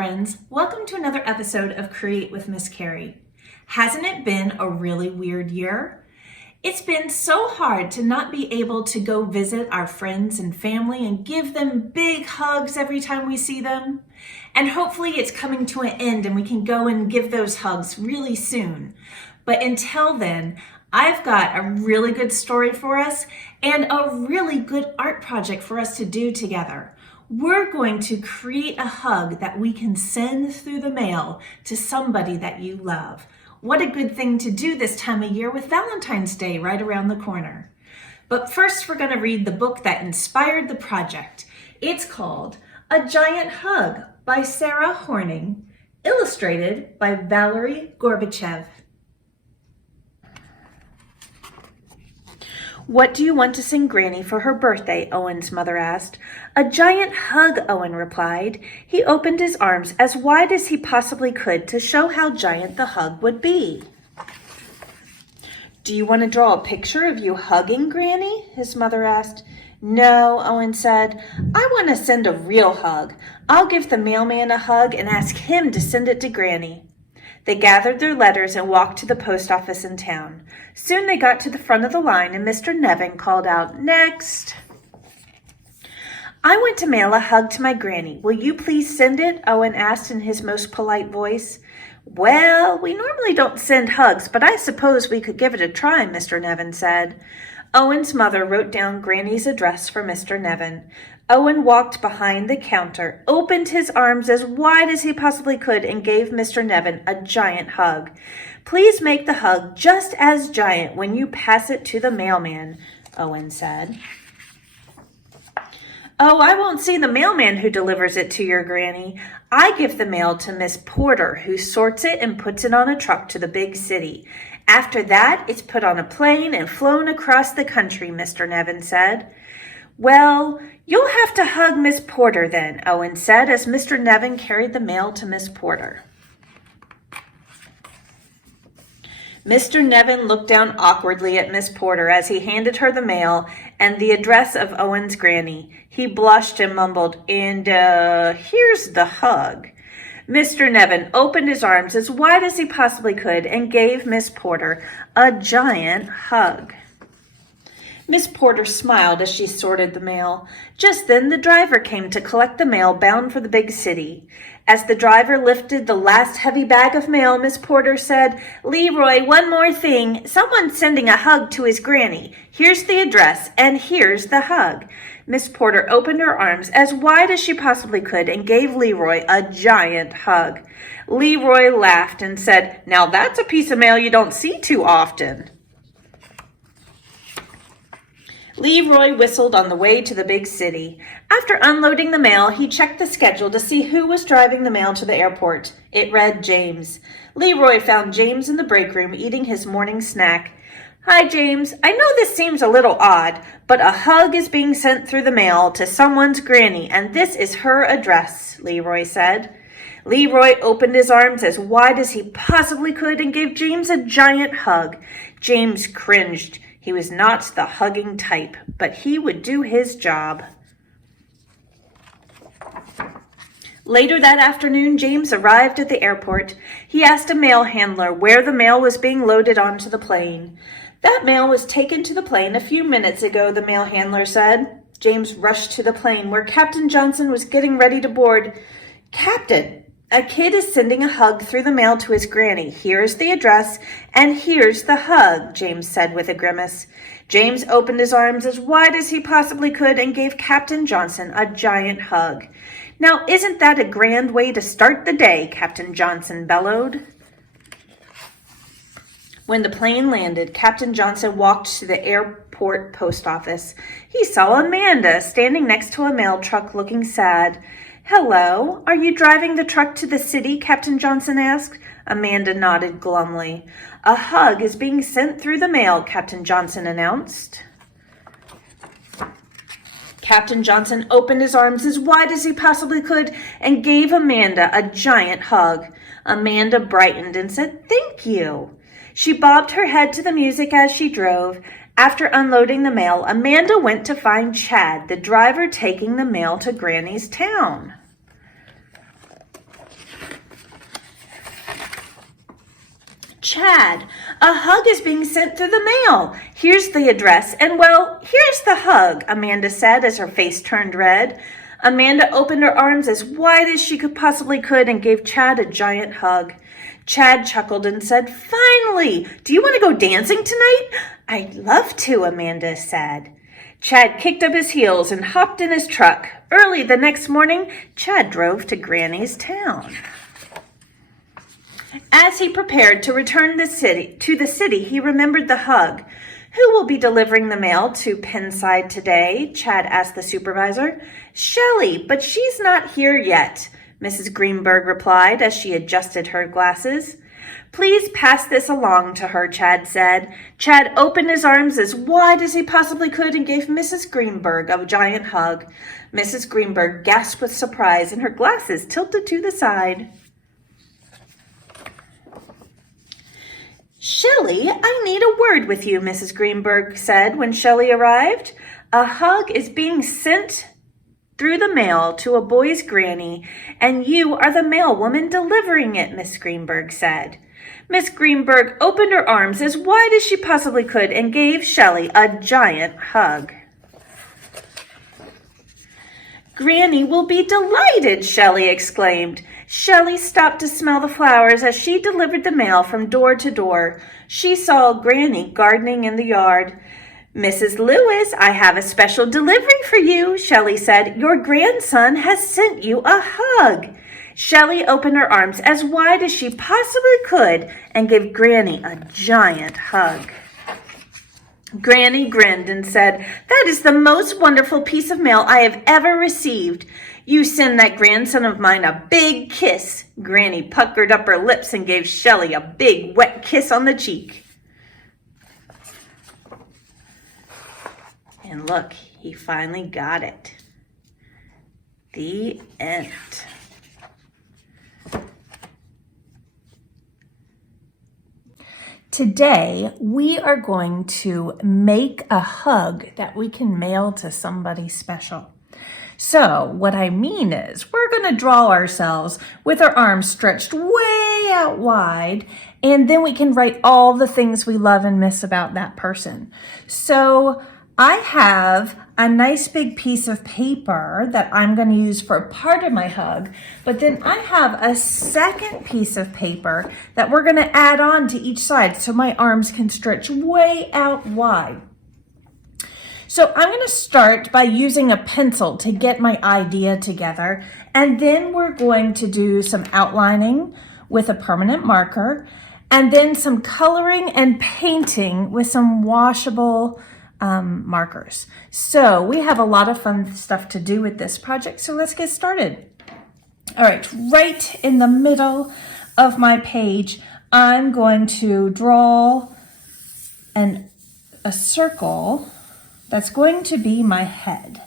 friends. Welcome to another episode of Create with Miss Carrie. Hasn't it been a really weird year? It's been so hard to not be able to go visit our friends and family and give them big hugs every time we see them. And hopefully it's coming to an end and we can go and give those hugs really soon. But until then, I've got a really good story for us and a really good art project for us to do together. We're going to create a hug that we can send through the mail to somebody that you love. What a good thing to do this time of year with Valentine's Day right around the corner. But first, we're going to read the book that inspired the project. It's called A Giant Hug by Sarah Horning, illustrated by Valeri Gorbachev. "What do you want to sing Granny for her birthday?" Owen's mother asked. "A giant hug," Owen replied. He opened his arms as wide as he possibly could to show how giant the hug would be. "Do you want to draw a picture of you hugging Granny?" his mother asked. "No," Owen said. "I want to send a real hug. I'll give the mailman a hug and ask him to send it to Granny." They gathered their letters and walked to the post office in town. Soon they got to the front of the line and Mr. Nevin called out, "Next." "I want to mail a hug to my Granny. Will you please send it?" Owen asked in his most polite voice. "Well, we normally don't send hugs, but I suppose we could give it a try," Mr. Nevin said. Owen's mother wrote down Granny's address for Mr. Nevin. Owen walked behind the counter, opened his arms as wide as he possibly could, and gave Mr. Nevin a giant hug. "Please make the hug just as giant when you pass it to the mailman," Owen said. "Oh, I won't see the mailman who delivers it to your Granny. I give the mail to Miss Porter, who sorts it and puts it on a truck to the big city. After that, it's put on a plane and flown across the country," Mr. Nevin said. "Well, you'll have to hug Miss Porter then," Owen said as Mr. Nevin carried the mail to Miss Porter. Mr. Nevin looked down awkwardly at Miss Porter as he handed her the mail and the address of Owen's Granny. He blushed and mumbled, "And, here's the hug." Mr. Nevin opened his arms as wide as he possibly could and gave Miss Porter a giant hug. Miss Porter smiled as she sorted the mail. Just then the driver came to collect the mail bound for the big city. As the driver lifted the last heavy bag of mail, Miss Porter said, "Leroy, one more thing. Someone's sending a hug to his Granny. Here's the address, and here's the hug." Miss Porter opened her arms as wide as she possibly could and gave Leroy a giant hug. Leroy laughed and said, "Now that's a piece of mail you don't see too often." Leroy whistled on the way to the big city. After unloading the mail, he checked the schedule to see who was driving the mail to the airport. It read James. Leroy found James in the break room eating his morning snack. "Hi, James. I know this seems a little odd, but a hug is being sent through the mail to someone's Granny, and this is her address," Leroy said. Leroy opened his arms as wide as he possibly could and gave James a giant hug. James cringed. He was not the hugging type, but he would do his job. Later that afternoon, James arrived at the airport. He asked a mail handler where the mail was being loaded onto the plane. "That mail was taken to the plane a few minutes ago," the mail handler said. James rushed to the plane where Captain Johnson was getting ready to board. "Captain, a kid is sending a hug through the mail to his Granny. Here's the address, and here's the hug," James said with a grimace. James opened his arms as wide as he possibly could and gave Captain Johnson a giant hug. "Now, isn't that a grand way to start the day?" Captain Johnson bellowed. When the plane landed, Captain Johnson walked to the airport post office. He saw Amanda standing next to a mail truck looking sad. "Hello, are you driving the truck to the city?" Captain Johnson asked. Amanda nodded glumly. "A hug is being sent through the mail," Captain Johnson announced. Captain Johnson opened his arms as wide as he possibly could and gave Amanda a giant hug. Amanda brightened and said, "Thank you." She bobbed her head to the music as she drove. After unloading the mail, Amanda went to find Chad, the driver taking the mail to Granny's town. Chad, a hug is being sent through the mail. Here's the address, and well, here's the hug, Amanda said as her face turned red. Amanda opened her arms as wide as she possibly could and gave Chad a giant hug. Chad chuckled and said, "Finally! Do you want to go dancing tonight?" "I'd love to," Amanda said. Chad kicked up his heels and hopped in his truck. Early the next morning, Chad drove to Granny's town. As he prepared to return to the city, he remembered the hug. "Who will be delivering the mail to Penside today?" Chad asked the supervisor. "Shelley, but she's not here yet," Mrs. Greenberg replied as she adjusted her glasses. "Please pass this along to her," Chad said. Chad opened his arms as wide as he possibly could and gave Mrs. Greenberg a giant hug. Mrs. Greenberg gasped with surprise and her glasses tilted to the side. "Shelley, I need a word with you," Mrs. Greenberg said when Shelley arrived. "A hug is being sent through the mail to a boy's granny, and you are the mail woman delivering it," Miss Greenberg said. Miss Greenberg opened her arms as wide as she possibly could and gave Shelley a giant hug. "Granny will be delighted," Shelley exclaimed. Shelley stopped to smell the flowers as she delivered the mail from door to door. She saw Granny gardening in the yard. "Mrs. Lewis, I have a special delivery for you," Shelley said. "Your grandson has sent you a hug." Shelley opened her arms as wide as she possibly could and gave Granny a giant hug. Granny grinned and said, "That is the most wonderful piece of mail I have ever received. You send that grandson of mine a big kiss." Granny puckered up her lips and gave Shelley a big wet kiss on the cheek. And look, he finally got it. The end. Today, we are going to make a hug that we can mail to somebody special. So what I mean is we're going to draw ourselves with our arms stretched way out wide, and then we can write all the things we love and miss about that person. So I have a nice big piece of paper that I'm going to use for part of my hug, but then I have a second piece of paper that we're going to add on to each side so my arms can stretch way out wide. So I'm going to start by using a pencil to get my idea together, and then we're going to do some outlining with a permanent marker, and then some coloring and painting with some washable markers. So we have a lot of fun stuff to do with this project, so let's get started. All right, right in the middle of my page, I'm going to draw a circle that's going to be my head.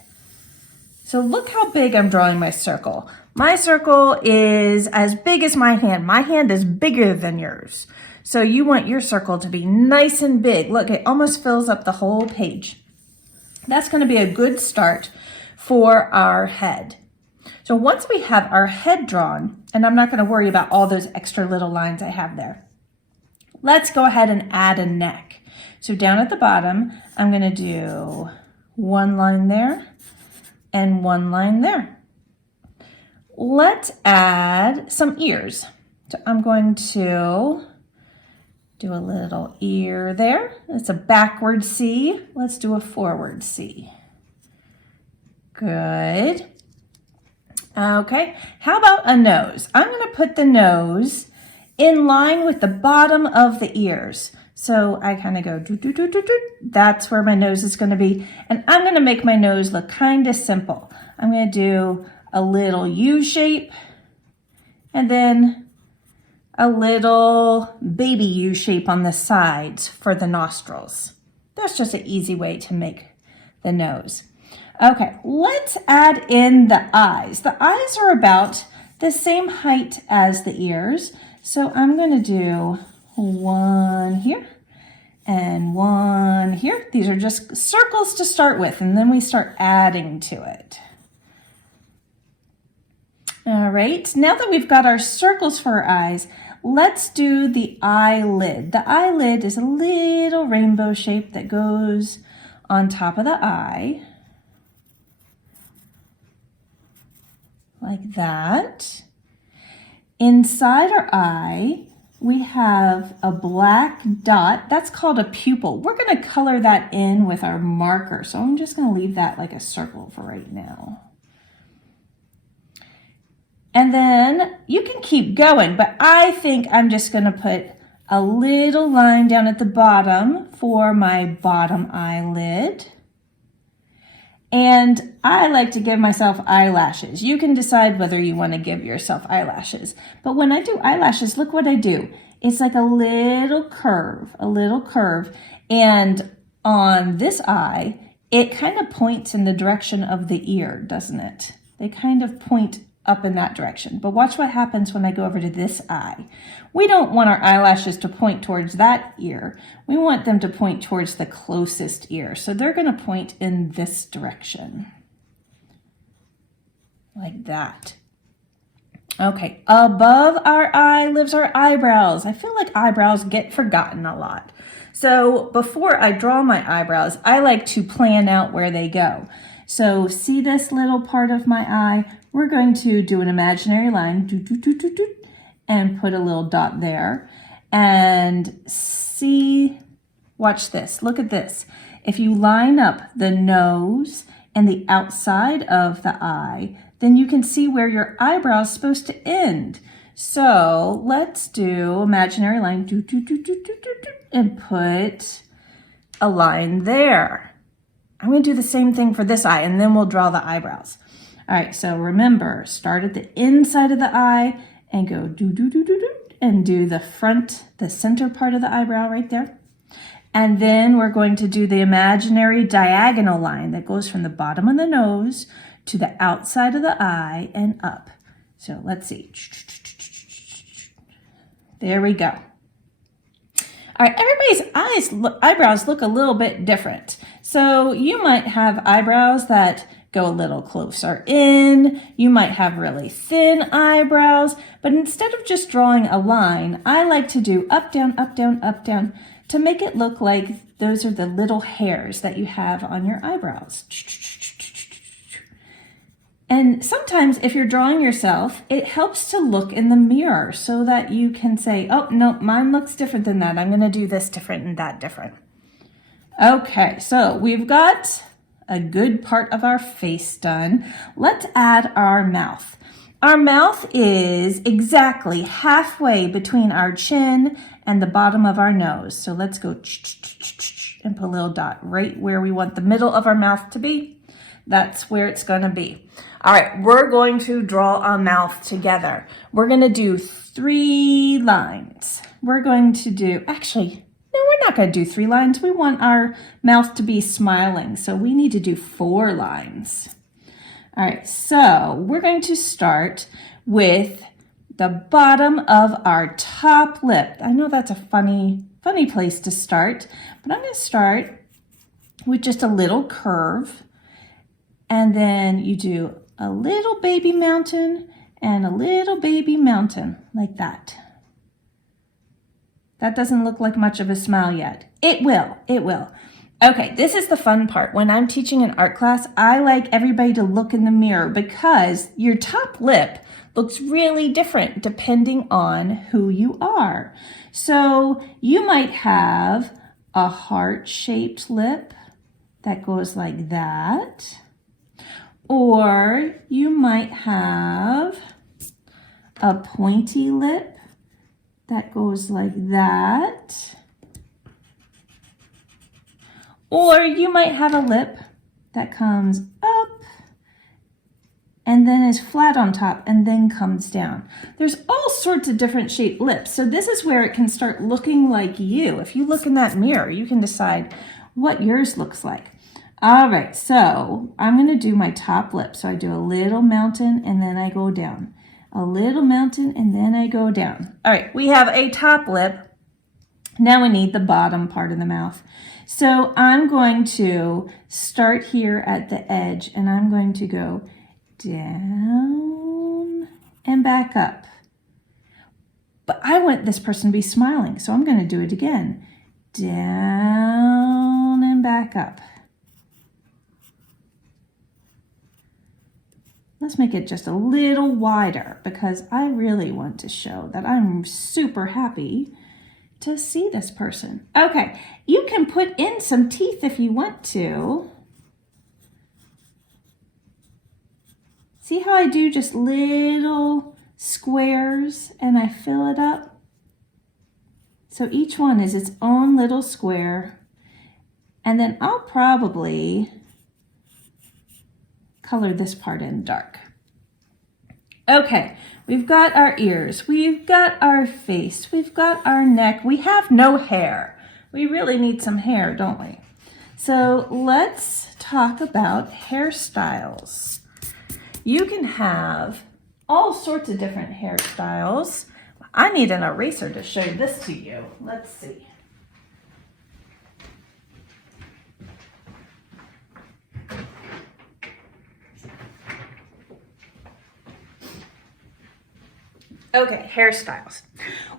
So look how big I'm drawing my circle. My circle is as big as my hand. My hand is bigger than yours. So you want your circle to be nice and big. Look, it almost fills up the whole page. That's going to be a good start for our head. So once we have our head drawn, and I'm not going to worry about all those extra little lines I have there, let's go ahead and add a neck. So down at the bottom, I'm going to do one line there and one line there. Let's add some ears. So I'm going to do a little ear there. It's a backward C. Let's do a forward C. Good. Okay, how about a nose? I'm going to put the nose in line with the bottom of the ears. So I kind of go do, do, do, do, do. That's where my nose is going to be. And I'm going to make my nose look kind of simple. I'm going to do a little U shape and then a little baby U shape on the sides for the nostrils. That's just an easy way to make the nose. Okay, let's add in the eyes. The eyes are about the same height as the ears. So I'm going to do one here and one here. These are just circles to start with, and then we start adding to it. All right, now that we've got our circles for our eyes, let's do the eyelid. The eyelid is a little rainbow shape that goes on top of the eye, like that. Inside our eye, we have a black dot. That's called a pupil. We're going to color that in with our marker. So I'm just going to leave that like a circle for right now. And then you can keep going, but I think I'm just going to put a little line down at the bottom for my bottom eyelid. And I like to give myself eyelashes. You can decide whether you want to give yourself eyelashes. But when I do eyelashes, look what I do. It's like a little curve, And on this eye, it kind of points in the direction of the ear, doesn't it? They kind of point up in that direction. But watch what happens when I go over to this eye. We don't want our eyelashes to point towards that ear. We want them to point towards the closest ear. So they're going to point in this direction. Like that. Okay, above our eye lives our eyebrows. I feel like eyebrows get forgotten a lot. So before I draw my eyebrows, I like to plan out where they go. So see this little part of my eye? We're going to do an imaginary line, and put a little dot there. And see, watch this, look at this. If you line up the nose and the outside of the eye, then you can see where your eyebrow is supposed to end. So let's do imaginary line, and put a line there. I'm going to do the same thing for this eye, and then we'll draw the eyebrows. All right, so remember, start at the inside of the eye and go and do the front, the center part of the eyebrow right there. And then we're going to do the imaginary diagonal line that goes from the bottom of the nose to the outside of the eye and up. So let's see. There we go. All right, everybody's eyebrows look a little bit different. So you might have eyebrows that go a little closer in. You might have really thin eyebrows, but instead of just drawing a line, I like to do up, down, up, down, up, down to make it look like those are the little hairs that you have on your eyebrows. And sometimes if you're drawing yourself, it helps to look in the mirror so that you can say, oh, no, mine looks different than that. I'm going to do this different and that different. Okay, so we've got a good part of our face done. Let's add our mouth. Our mouth is exactly halfway between our chin and the bottom of our nose. So let's go and put a little dot right where we want the middle of our mouth to be. That's where it's going to be. All right, we're going to draw a mouth together. We're going to do 3 lines. We're going to do, actually, no, we're not going to do 3 lines. We want our mouth to be smiling, so we need to do 4 lines. All right, so we're going to start with the bottom of our top lip. I know that's a funny place to start, but I'm going to start with just a little curve, and then you do a little baby mountain and a little baby mountain like that. That doesn't look like much of a smile yet. It will. Okay, this is the fun part. When I'm teaching an art class, I like everybody to look in the mirror because your top lip looks really different depending on who you are. So you might have a heart-shaped lip that goes like that. Or you might have a pointy lip that goes like that. Or you might have a lip that comes up and then is flat on top and then comes down. There's all sorts of different shaped lips. So this is where it can start looking like you. If you look in that mirror, you can decide what yours looks like. All right, so I'm going to do my top lip. So I do a little mountain and then I go down. A little mountain and then I go down. All right, we have a top lip. Now we need the bottom part of the mouth. So I'm going to start here at the edge and I'm going to go down and back up. But I want this person to be smiling, so I'm going to do it again. Down and back up. Let's make it just a little wider because I really want to show that I'm super happy to see this person. Okay, you can put in some teeth if you want to. See how I do just little squares and I fill it up? So each one is its own little square. And then I'll probably color this part in dark. Okay, we've got our ears, we've got our face, we've got our neck. We have no hair. We really need some hair, don't we? So let's talk about hairstyles. You can have all sorts of different hairstyles. I need an eraser to show this to you. Let's see. Okay, hairstyles.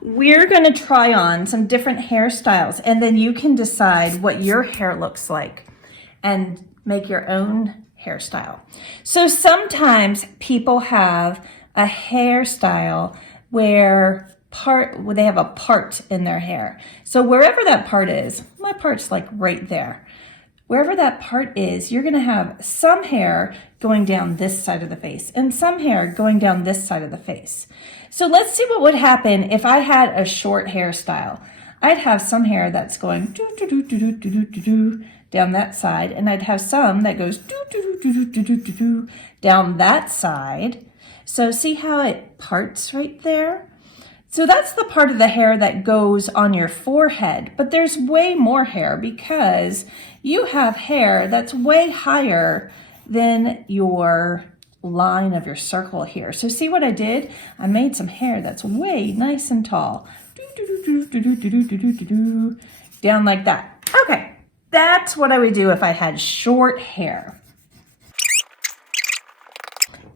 We're going to try on some different hairstyles and then you can decide what your hair looks like and make your own hairstyle. So sometimes people have a hairstyle where they have a part in their hair. So wherever that part is, my part's like right there. Wherever that part is, you're going to have some hair going down this side of the face and some hair going down this side of the face. So let's see what would happen if I had a short hairstyle. I'd have some hair that's going do do do do do do do do down that side, and I'd have some that goes do do do do do do do do down that side. So see how it parts right there? So that's the part of the hair that goes on your forehead, but there's way more hair because you have hair that's way higher than your line of your circle here. So see what I did? I made some hair that's way nice and tall. Down like that. Okay, that's what I would do if I had short hair.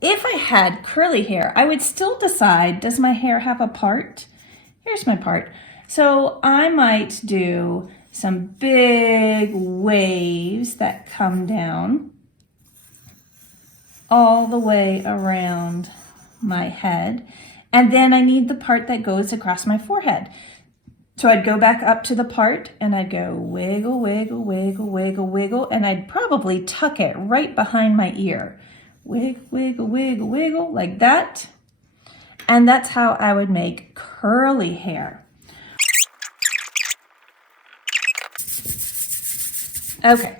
If I had curly hair, I would still decide, does my hair have a part? Here's my part. So I might do some big waves that come down all the way around my head. And then I need the part that goes across my forehead. So I'd go back up to the part and I'd go wiggle, wiggle, wiggle, wiggle, wiggle, and I'd probably tuck it right behind my ear. Wiggle, wiggle, wiggle, wiggle, like that. And that's how I would make curly hair. Okay,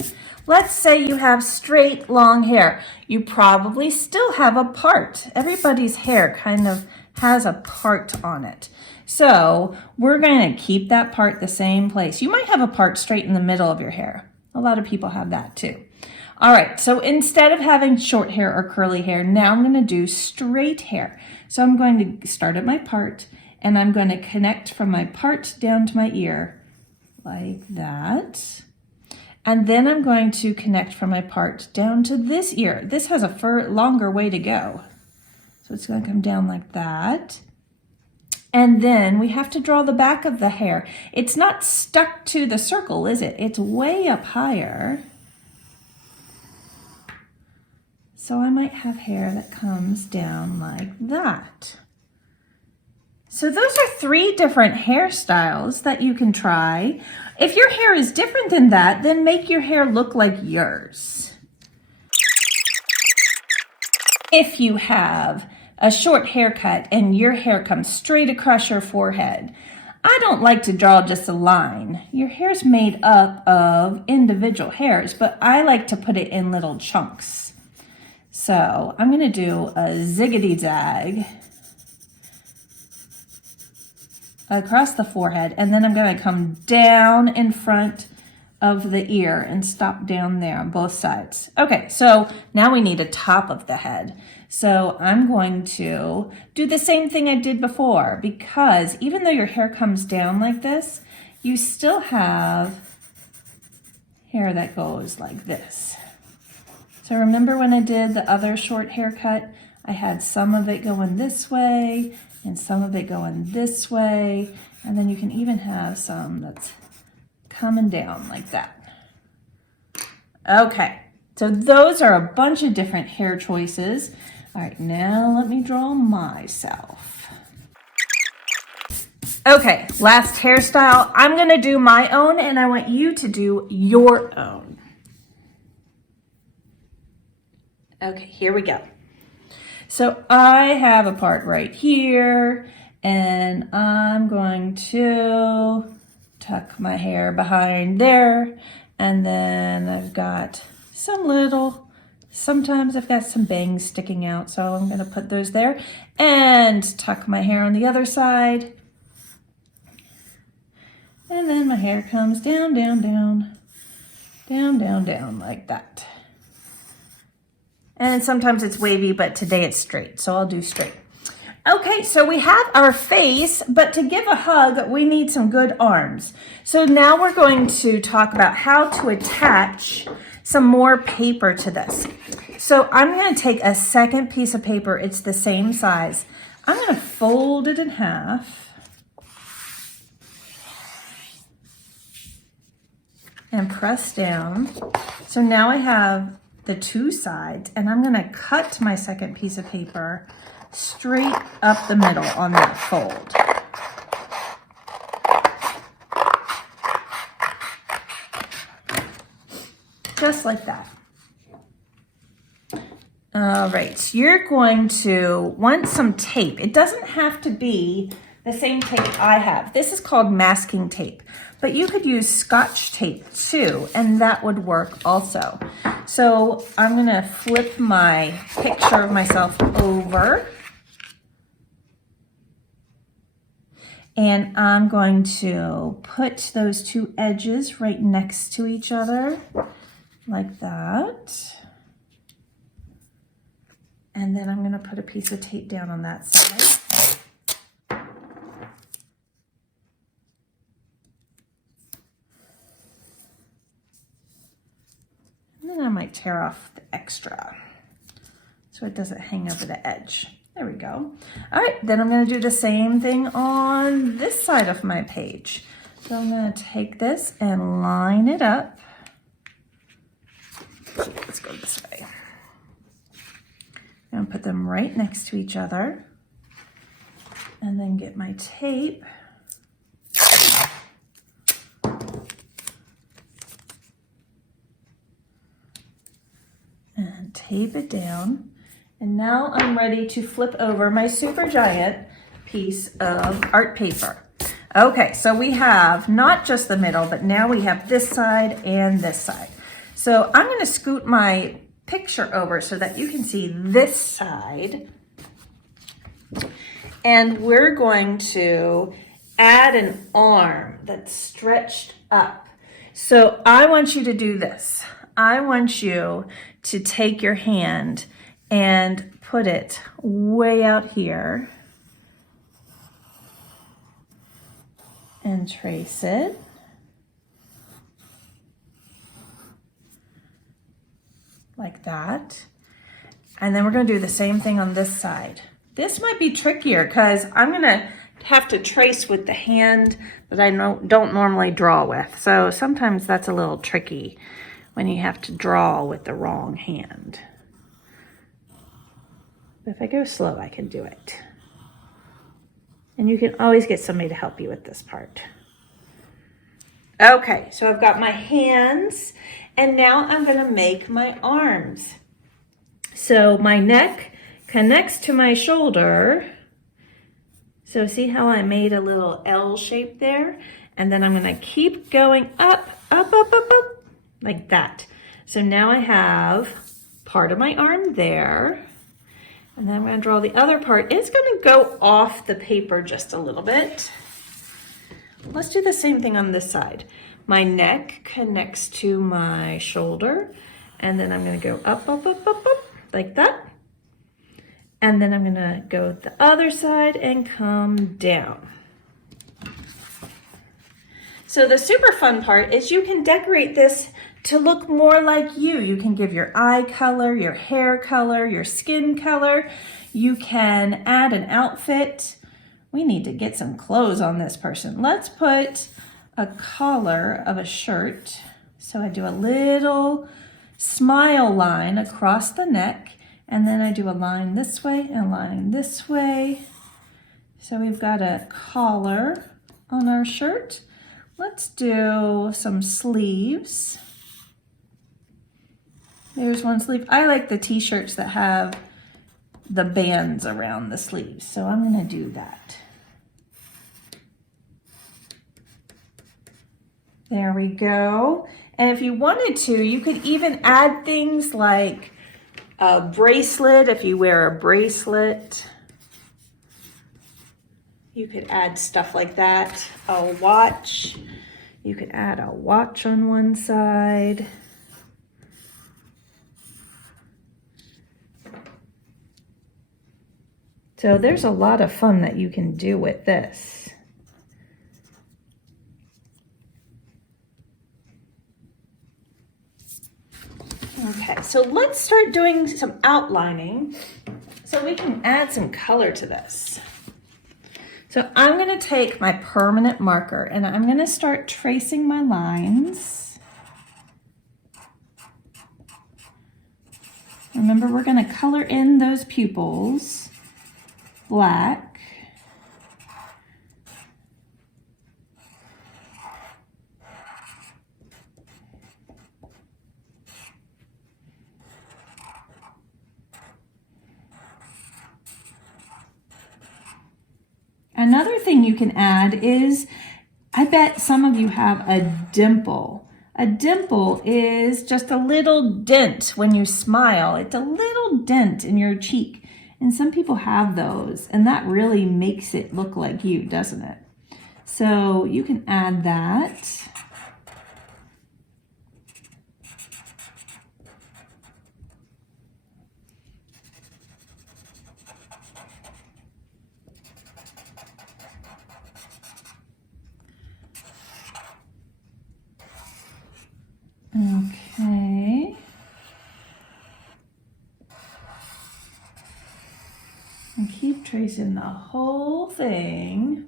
let's say you have straight, long hair. You probably still have a part. Everybody's hair kind of has a part on it. So we're going to keep that part the same place. You might have a part straight in the middle of your hair. A lot of people have that too. All right, so instead of having short hair or curly hair, now I'm going to do straight hair. So I'm going to start at my part and I'm going to connect from my part down to my ear like that. And then I'm going to connect from my part down to this ear. This has a longer way to go. So it's going to come down like that. And then we have to draw the back of the hair. It's not stuck to the circle, is it? It's way up higher. So I might have hair that comes down like that. So those are 3 different hairstyles that you can try. If your hair is different than that, then make your hair look like yours. If you have a short haircut and your hair comes straight across your forehead, I don't like to draw just a line. Your hair's made up of individual hairs, but I like to put it in little chunks. So I'm going to do a ziggity-zag across the forehead, and then I'm going to come down in front of the ear and stop down there on both sides. Okay, so now we need a top of the head. So I'm going to do the same thing I did before, because even though your hair comes down like this, you still have hair that goes like this. So remember when I did the other short haircut, I had some of it going this way and some of it going this way. And then you can even have some that's coming down like that. Okay, so those are a bunch of different hair choices. All right, now let me draw myself. Okay, last hairstyle. I'm gonna do my own and I want you to do your own. Okay, here we go. So I have a part right here and I'm going to tuck my hair behind there, and then I've got sometimes I've got some bangs sticking out, so I'm going to put those there and tuck my hair on the other side. And then my hair comes down, down, down, down, down, down like that. And sometimes it's wavy, but today it's straight, so I'll do straight. Okay, so we have our face, but to give a hug, we need some good arms. So now we're going to talk about how to attach some more paper to this. So I'm going to take a second piece of paper. It's the same size. I'm going to fold it in half and press down. So now I have the two sides, and I'm going to cut my second piece of paper straight up the middle on that fold. Just like that. All right, so you're going to want some tape. It doesn't have to be the same tape I have. This is called masking tape, but you could use Scotch tape too, and that would work also. So I'm gonna flip my picture of myself over, and I'm going to put those two edges right next to each other, like that. And then I'm gonna put a piece of tape down on that side. And then I might tear off the extra so it doesn't hang over the edge. There we go. All right, then I'm gonna do the same thing on this side of my page. So I'm gonna take this and line it up. Let's go this way. I'm gonna put them right next to each other and then get my tape and tape it down. And now I'm ready to flip over my super giant piece of art paper. Okay, so we have not just the middle, but now we have this side and this side. So I'm gonna scoot my picture over so that you can see this side. And we're going to add an arm that's stretched up. So I want you to do this. I want you to take your hand and put it way out here and trace it. Like that. And then we're going to do the same thing on this side. This might be trickier because I'm going to have to trace with the hand that I don't normally draw with. So sometimes that's a little tricky when you have to draw with the wrong hand. But if I go slow, I can do it. And you can always get somebody to help you with this part. Okay, so I've got my hands, and now I'm gonna make my arms. So my neck connects to my shoulder. So see how I made a little L shape there? And then I'm gonna keep going up, up, up, up, up, like that. So now I have part of my arm there. And then I'm gonna draw the other part. It's gonna go off the paper just a little bit. Let's do the same thing on this side. My neck connects to my shoulder, and then I'm gonna go up, up, up, up, up, like that. And then I'm gonna go the other side and come down. So the super fun part is you can decorate this to look more like you. You can give your eye color, your hair color, your skin color. You can add an outfit we need to get some clothes on this person. Let's put a collar of a shirt. So I do a little smile line across the neck, and then I do a line this way and a line this way. So we've got a collar on our shirt. Let's do some sleeves. There's one sleeve. I like the t-shirts that have the bands around the sleeves, so I'm gonna do that. There we go. And if you wanted to, you could even add things like a bracelet. If you wear a bracelet, you could add stuff like that. A watch, you could add a watch on one side. So there's a lot of fun that you can do with this. Okay, so let's start doing some outlining so we can add some color to this. So I'm going to take my permanent marker and I'm going to start tracing my lines. Remember, we're going to color in those pupils black. Another thing you can add is, I bet some of you have a dimple. A dimple is just a little dent when you smile. It's a little dent in your cheek. And some people have those, and that really makes it look like you, doesn't it? So you can add that. Okay. And keep tracing the whole thing.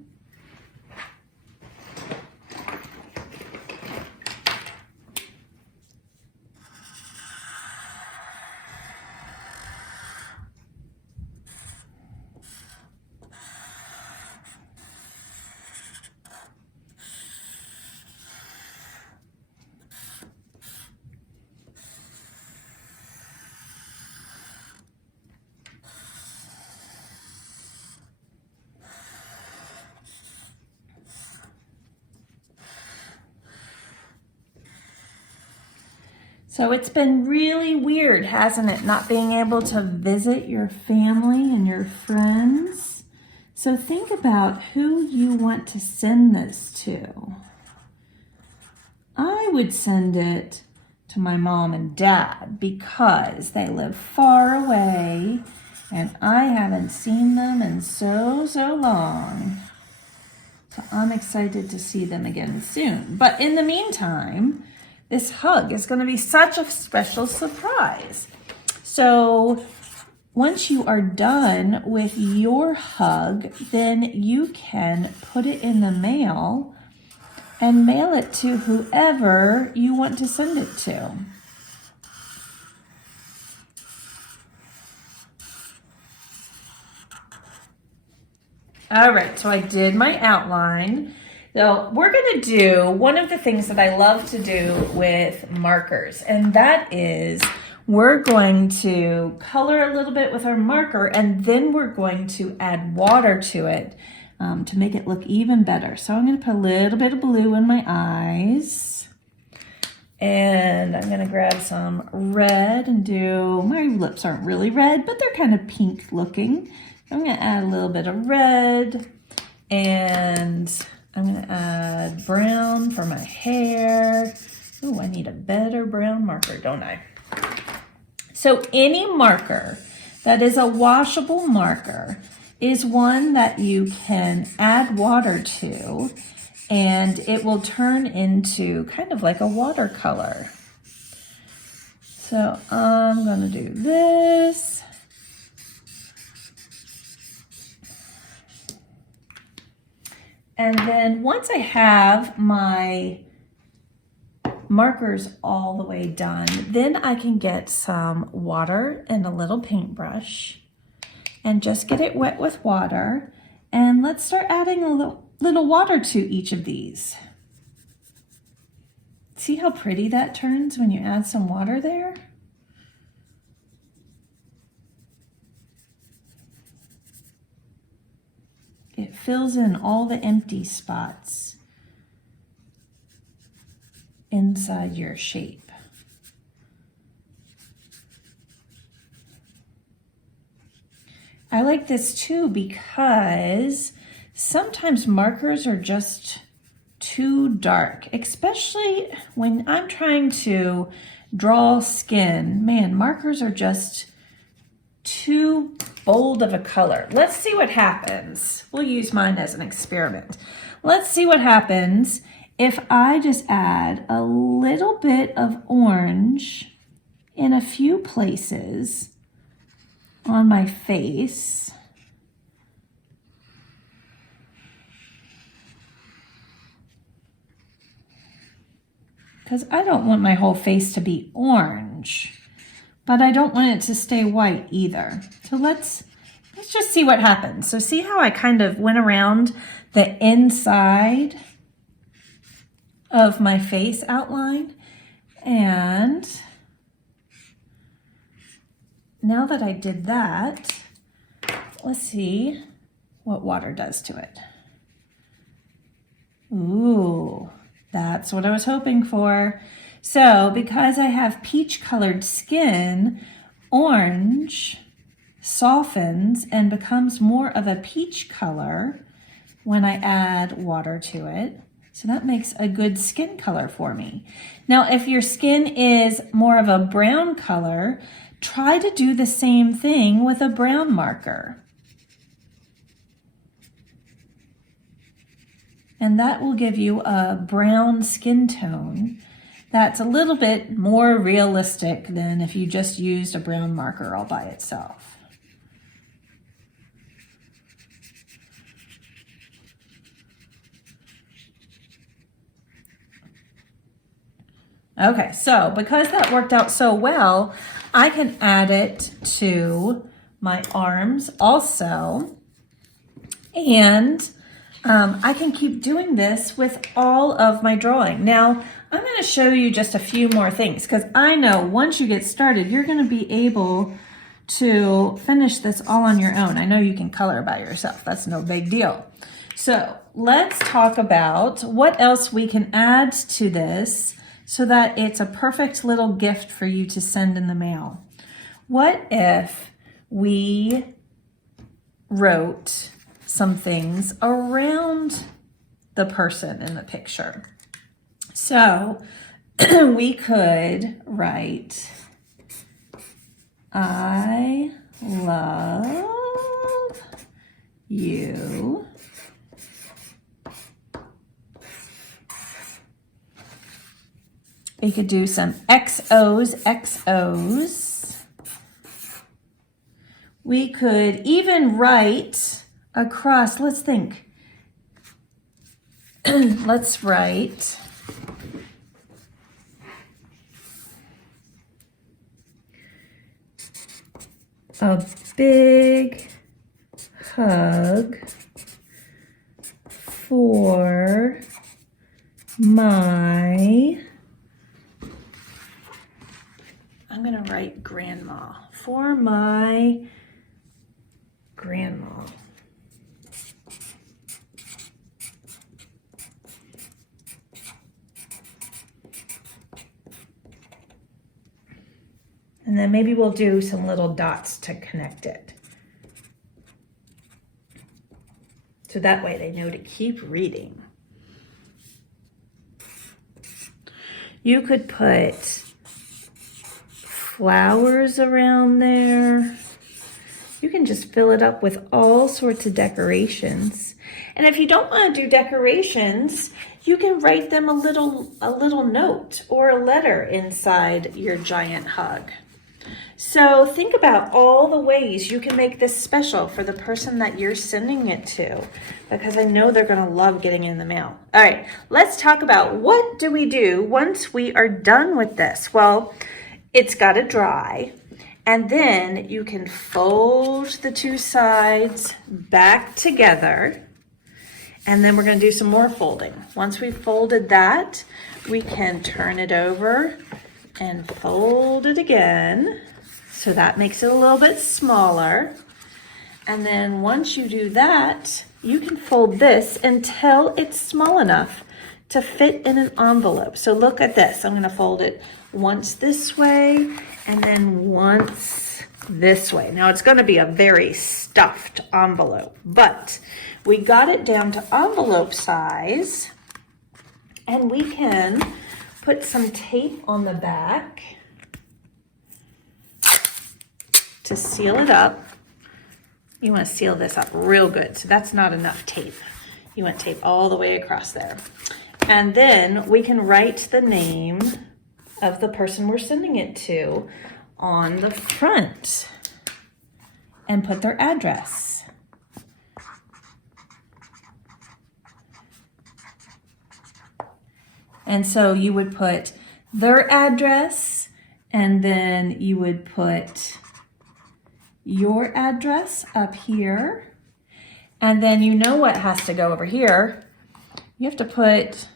So it's been really weird, hasn't it, not being able to visit your family and your friends? So think about who you want to send this to. I would send it to my mom and dad because they live far away and I haven't seen them in so long. So I'm excited to see them again soon. But in the meantime, this hug is going to be such a special surprise. So once you are done with your hug, then you can put it in the mail and mail it to whoever you want to send it to. All right, so I did my outline. So we're going to do one of the things that I love to do with markers, and that is we're going to color a little bit with our marker, and then we're going to add water to it to make it look even better. So I'm going to put a little bit of blue in my eyes, and I'm going to grab some red and do, my lips aren't really red, but they're kind of pink looking. I'm going to add a little bit of red, and I'm going to add brown for my hair. Oh, I need a better brown marker, don't I? So any marker that is a washable marker is one that you can add water to, and it will turn into kind of like a watercolor. So I'm going to do this. And then once I have my markers all the way done, then I can get some water and a little paintbrush and just get it wet with water. And let's start adding a little water to each of these. See how pretty that turns when you add some water there? It fills in all the empty spots inside your shape. I like this too because sometimes markers are just too dark, especially when I'm trying to draw skin. Man, markers are just too bold of a color. Let's see what happens. We'll use mine as an experiment. Let's see what happens if I just add a little bit of orange in a few places on my face. Because I don't want my whole face to be orange, but I don't want it to stay white either. So let's just see what happens. So see how I kind of went around the inside of my face outline? And now that I did that, let's see what water does to it. Ooh, that's what I was hoping for. So because I have peach colored skin, orange softens and becomes more of a peach color when I add water to it. So that makes a good skin color for me. Now, if your skin is more of a brown color, try to do the same thing with a brown marker. And that will give you a brown skin tone that's a little bit more realistic than if you just used a brown marker all by itself. Okay, so because that worked out so well, I can add it to my arms also. And I can keep doing this with all of my drawing. Now, I'm going to show you just a few more things because I know once you get started, you're going to be able to finish this all on your own. I know you can color by yourself. That's no big deal. So let's talk about what else we can add to this so that it's a perfect little gift for you to send in the mail. What if we wrote some things around the person in the picture? So we could write, I love you. We could do some XOs. We could even write across, let's think. Let's write a big hug for my, I'm going to write grandma, for my grandma. And then maybe we'll do some little dots to connect it. So that way they know to keep reading. You could put flowers around there. You can just fill it up with all sorts of decorations. And if you don't want to do decorations, you can write them a little note or a letter inside your giant hug. So think about all the ways you can make this special for the person that you're sending it to, because I know they're going to love getting it in the mail. All right, let's talk about what do we do once we are done with this. Well, it's got to dry, and then you can fold the two sides back together, and then we're going to do some more folding. Once we've folded that, we can turn it over and fold it again. So that makes it a little bit smaller. And then once you do that, you can fold this until it's small enough to fit in an envelope. So look at this. I'm going to fold it once this way and then once this way. Now it's going to be a very stuffed envelope, but we got it down to envelope size, and we can put some tape on the back to seal it up. You want to seal this up real good, so that's not enough tape. You want tape all the way across there. And then we can write the name of the person we're sending it to on the front and put their address. And so you would put their address, and then you would put your address up here, and then you know what has to go over here. You have to put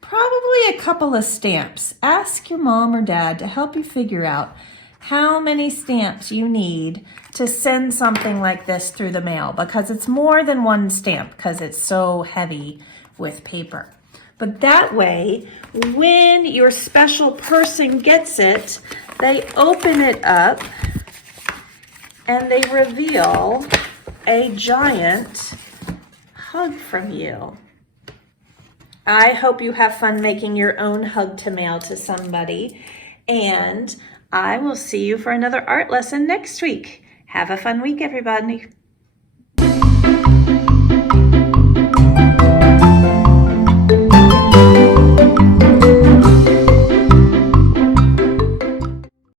probably a couple of stamps. Ask your mom or dad to help you figure out how many stamps you need to send something like this through the mail, because it's more than one stamp because it's so heavy with paper. But that way, when your special person gets it, they open it up and they reveal a giant hug from you. I hope you have fun making your own hug to mail to somebody, and I will see you for another art lesson next week. Have a fun week, everybody.